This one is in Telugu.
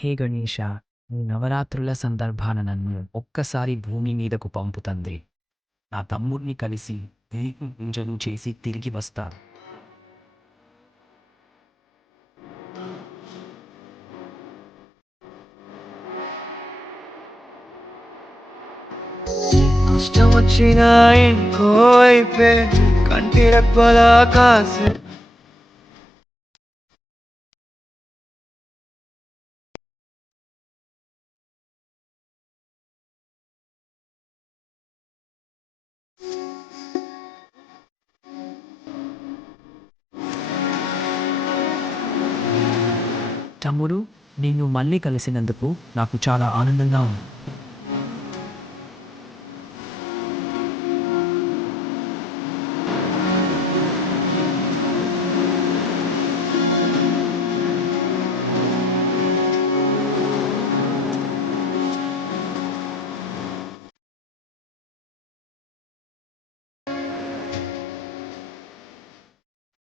హే గణేష, నవరాత్రుల సందర్భాన నన్ను ఒక్కసారి భూమి మీదకు పంపు తండ్రి. నా తమ్ముడిని కలిసి నీకు పూజలు చేసి తిరిగి వస్తా. కష్టం వచ్చినా ఇంకో వైపే కంటి రెప్పలా కాసే తమ్ముడు, నిన్ను మళ్ళీ కలిసినందుకు నాకు చాలా ఆనందంగా ఉంది.